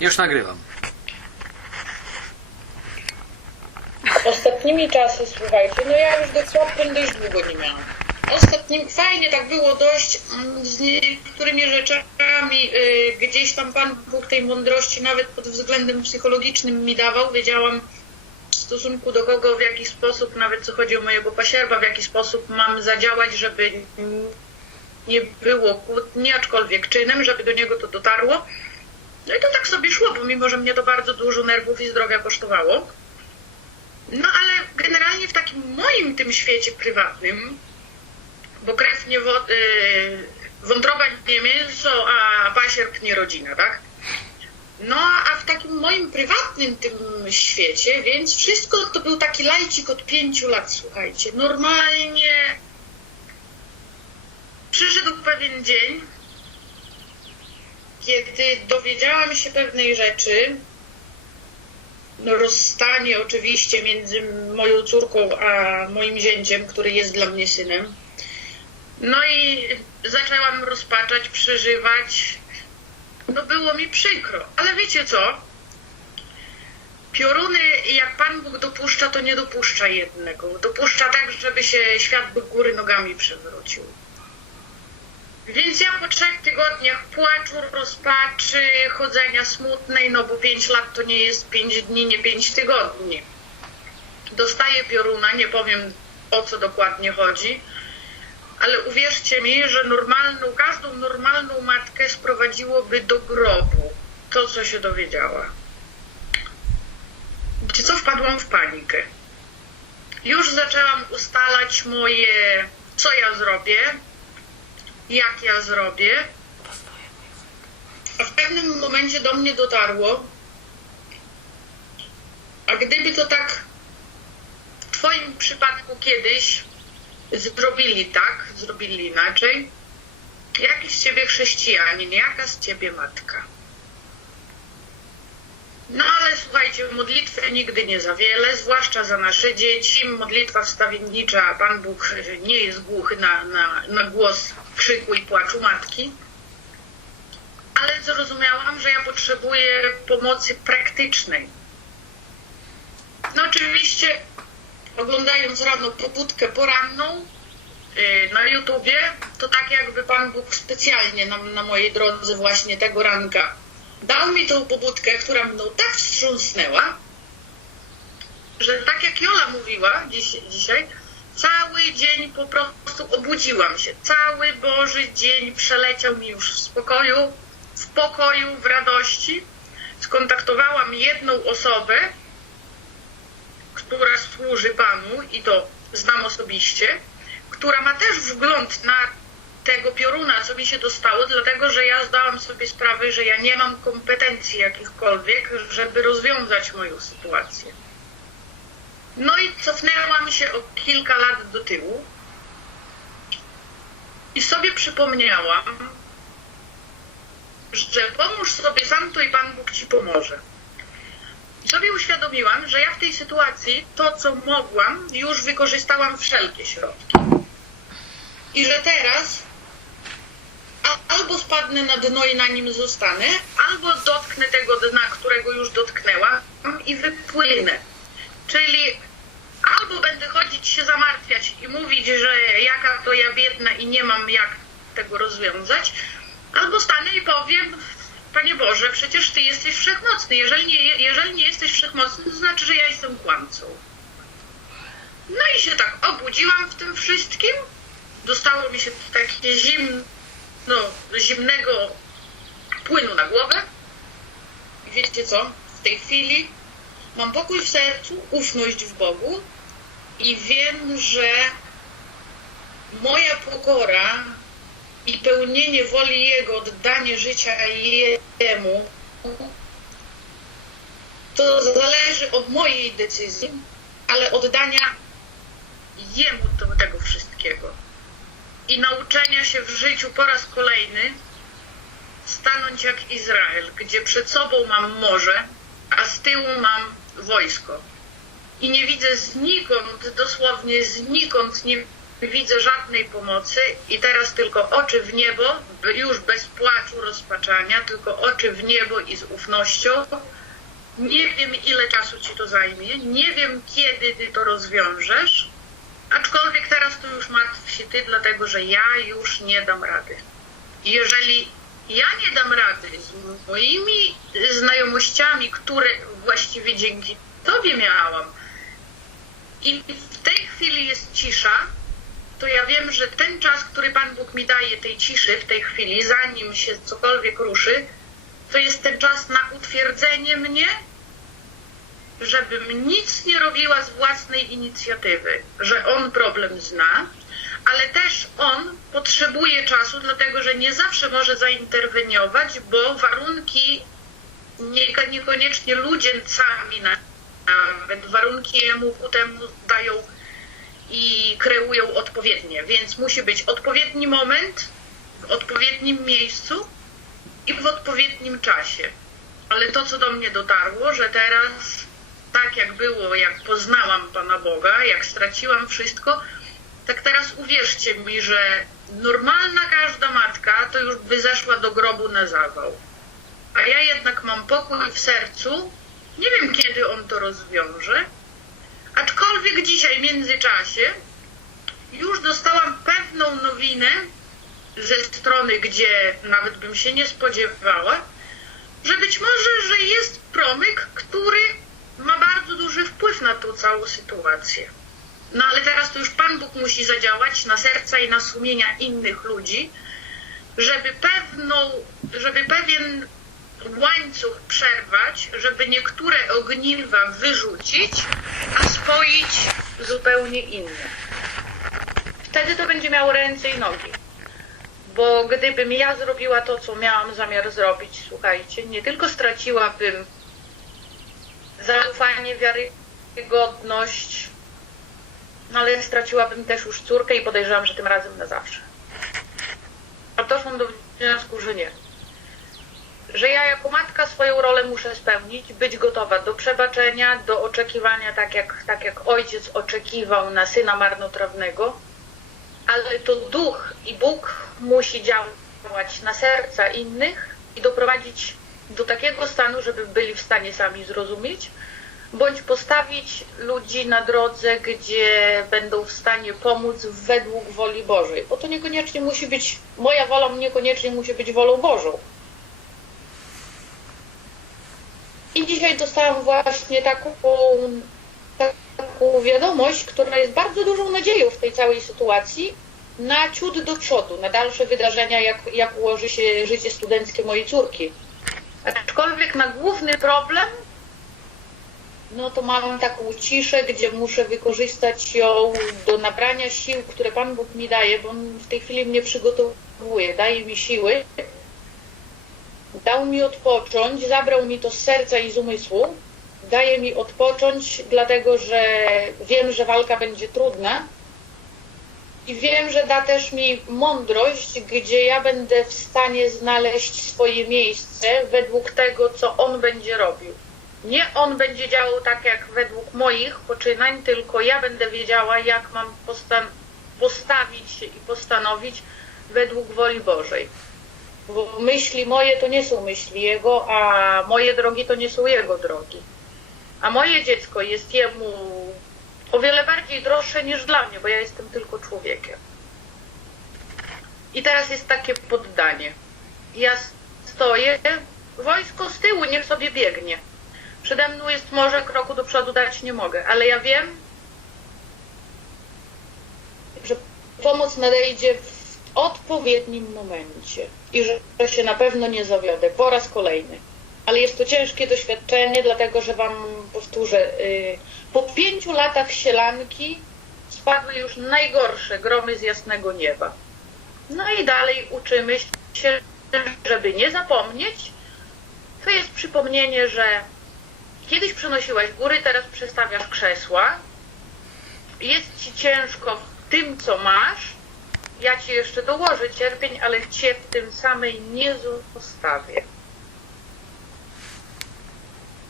Już nagrywam. Ostatnimi czasy, słuchajcie, no ja już dokładnie dość długo nie miałam. Ostatnim fajnie tak było dość mm, z niektórymi rzeczami, y, gdzieś tam Pan Bóg tej mądrości nawet pod względem psychologicznym mi dawał. Wiedziałam w stosunku do kogo, w jaki sposób, nawet co chodzi o mojego pasierba, w jaki sposób mam zadziałać, żeby nie było kłótni, aczkolwiek czynem, żeby do niego to dotarło. No i to tak sobie szło, pomimo, że mnie to bardzo dużo nerwów i zdrowia kosztowało. No ale generalnie w takim moim tym świecie prywatnym, bo krew nie wo- y, wątroba nie mięso, a pasierb nie rodzina, tak? No a w takim moim prywatnym tym świecie, więc wszystko to był taki lajcik od pięciu lat, słuchajcie. Normalnie przyszedł pewien dzień, kiedy dowiedziałam się pewnej rzeczy, no, rozstanie oczywiście między moją córką a moim zięciem, który jest dla mnie synem. No i zaczęłam rozpaczać, przeżywać. No było mi przykro, ale wiecie co? Pioruny, jak Pan Bóg dopuszcza, to nie dopuszcza jednego. Dopuszcza tak, żeby się świat do góry nogami przewrócił. Więc ja po trzech tygodniach płaczu, rozpaczy, chodzenia smutnej, no bo pięć lat to nie jest pięć dni, nie pięć tygodni. Dostaję pioruna, nie powiem o co dokładnie chodzi, ale uwierzcie mi, że normalną, każdą normalną matkę sprowadziłoby do grobu to, co się dowiedziała. Wiecie co, wpadłam w panikę. Już zaczęłam ustalać moje, co ja zrobię, jak ja zrobię. A w pewnym momencie do mnie dotarło, a gdyby to tak w Twoim przypadku kiedyś zrobili tak, zrobili inaczej, jaki z Ciebie chrześcijanin, jaka z Ciebie matka? No ale słuchajcie, modlitwy nigdy nie za wiele, zwłaszcza za nasze dzieci. Modlitwa wstawiennicza, Pan Bóg nie jest głuchy na, na, na głos krzyku i płaczu matki. Ale zrozumiałam, że ja potrzebuję pomocy praktycznej. No oczywiście oglądając rano pobudkę poranną yy, na YouTubie, to tak jakby Pan Bóg specjalnie na, na mojej drodze właśnie tego ranka dał mi tą pobudkę, która mną tak wstrząsnęła, że tak jak Jola mówiła dziś, dzisiaj, cały dzień po prostu obudziłam się. Cały Boży dzień przeleciał mi już w spokoju, w pokoju, w radości. Skontaktowałam jedną osobę, która służy Panu i to znam osobiście, która ma też wgląd na tego pioruna, co mi się dostało, dlatego że ja zdałam sobie sprawę, że ja nie mam kompetencji jakichkolwiek, żeby rozwiązać moją sytuację. No i cofnęłam się o kilka lat do tyłu i sobie przypomniałam, że pomóż sobie sam, to i Pan Bóg ci pomoże. I sobie uświadomiłam, że ja w tej sytuacji to, co mogłam, już wykorzystałam wszelkie środki. I że teraz albo spadnę na dno i na nim zostanę, albo dotknę tego dna, którego już dotknęłam i wypłynę. Czyli albo będę chodzić i mówić, że jaka to ja biedna i nie mam jak tego rozwiązać, albo stanę i powiem, Panie Boże, przecież Ty jesteś wszechmocny. Jeżeli nie, jeżeli nie jesteś wszechmocny, to znaczy, że ja jestem kłamcą. No i się tak obudziłam w tym wszystkim. Dostało mi się takie zimno, zimnego płynu na głowę. I wiecie co? W tej chwili mam pokój w sercu, ufność w Bogu i wiem, że moja pokora i pełnienie woli Jego, oddanie życia Jemu, to zależy od mojej decyzji, ale oddania Jemu tego wszystkiego. I nauczenia się w życiu po raz kolejny stanąć jak Izrael, gdzie przed sobą mam morze, a z tyłu mam wojsko. I nie widzę znikąd, dosłownie znikąd nie widzę żadnej pomocy i teraz tylko oczy w niebo, już bez płaczu, rozpaczania, tylko oczy w niebo i z ufnością. Nie wiem, ile czasu ci to zajmie, nie wiem, kiedy ty to rozwiążesz, aczkolwiek teraz to już martw się ty, dlatego że ja już nie dam rady. Jeżeli ja nie dam rady z moimi znajomościami, które właściwie dzięki tobie miałam, i w tej chwili jest cisza, to ja wiem, że ten czas, który Pan Bóg mi daje tej ciszy w tej chwili, zanim się cokolwiek ruszy, to jest ten czas na utwierdzenie mnie, żebym nic nie robiła z własnej inicjatywy, że On problem zna, ale też On potrzebuje czasu, dlatego że nie zawsze może zainterweniować, bo warunki nie- niekoniecznie ludzie sami na- warunki mu temu dają i kreują odpowiednie, więc musi być odpowiedni moment w odpowiednim miejscu i w odpowiednim czasie. Ale to, co do mnie dotarło, że teraz, tak jak było, jak poznałam Pana Boga, jak straciłam wszystko, tak teraz uwierzcie mi, że normalna każda matka to już by zeszła do grobu na zawał. A ja jednak mam pokój w sercu. Nie wiem, kiedy on to rozwiąże. Aczkolwiek dzisiaj w międzyczasie już dostałam pewną nowinę ze strony, gdzie nawet bym się nie spodziewała, że być może, że jest promyk, który ma bardzo duży wpływ na tą całą sytuację. No ale teraz to już Pan Bóg musi zadziałać na serca i na sumienia innych ludzi, żeby pewną, żeby pewien łańcuch przerwać, żeby niektóre ogniwa wyrzucić, a spoić zupełnie inne. Wtedy to będzie miało ręce i nogi. Bo gdybym ja zrobiła to, co miałam zamiar zrobić, słuchajcie, nie tylko straciłabym zaufanie, wiarygodność, no ale straciłabym też już córkę i podejrzewam, że tym razem na zawsze. A doszłam do wniosku, że nie. Że ja jako matka swoją rolę muszę spełnić, być gotowa do przebaczenia, do oczekiwania, tak jak, tak jak ojciec oczekiwał na syna marnotrawnego, ale to duch i Bóg musi działać na serca innych i doprowadzić do takiego stanu, żeby byli w stanie sami zrozumieć, bądź postawić ludzi na drodze, gdzie będą w stanie pomóc według woli Bożej. Bo to niekoniecznie musi być, moja wola niekoniecznie musi być wolą Bożą. I dzisiaj dostałam właśnie taką, taką wiadomość, która jest bardzo dużą nadzieją w tej całej sytuacji na ciut do przodu, na dalsze wydarzenia, jak, jak ułoży się życie studenckie mojej córki. Aczkolwiek na główny problem, no to mam taką ciszę, gdzie muszę wykorzystać ją do nabrania sił, które Pan Bóg mi daje, bo On w tej chwili mnie przygotowuje, daje mi siły. Dał mi odpocząć, zabrał mi to z serca i z umysłu. Daje mi odpocząć, dlatego że wiem, że walka będzie trudna. I wiem, że da też mi mądrość, gdzie ja będę w stanie znaleźć swoje miejsce według tego, co on będzie robił. Nie on będzie działał tak jak według moich poczynań, tylko ja będę wiedziała, jak mam postawić się i postanowić według woli Bożej. Bo myśli moje to nie są myśli Jego, a moje drogi to nie są Jego drogi. A moje dziecko jest Jemu o wiele bardziej droższe niż dla mnie, bo ja jestem tylko człowiekiem. I teraz jest takie poddanie. Ja stoję, wojsko z tyłu niech sobie biegnie. Przede mną jest morze, kroku do przodu dać nie mogę, ale ja wiem, że pomoc nadejdzie w odpowiednim momencie i że, że się na pewno nie zawiodę po raz kolejny. Ale jest to ciężkie doświadczenie, dlatego że Wam powtórzę, y, po pięciu latach sielanki spadły już najgorsze gromy z jasnego nieba. No i dalej uczymy się, żeby nie zapomnieć. To jest przypomnienie, że kiedyś przenosiłaś góry, teraz przestawiasz krzesła. Jest ci ciężko w tym, co masz. Ja ci jeszcze dołożę cierpień, ale cię w tym samej nie zostawię.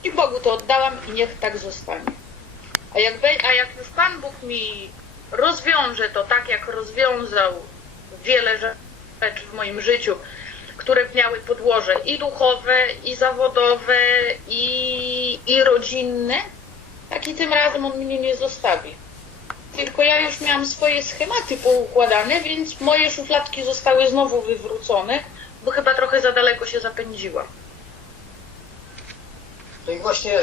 I Bogu to oddałam i niech tak zostanie. A jak, a jak już Pan Bóg mi rozwiąże to tak, jak rozwiązał wiele rzeczy w moim życiu, które miały podłoże i duchowe, i zawodowe, i, i rodzinne, tak i tym razem on mnie nie zostawi. Tylko ja już miałam swoje schematy poukładane, więc moje szufladki zostały znowu wywrócone, bo chyba trochę za daleko się zapędziłam. No i właśnie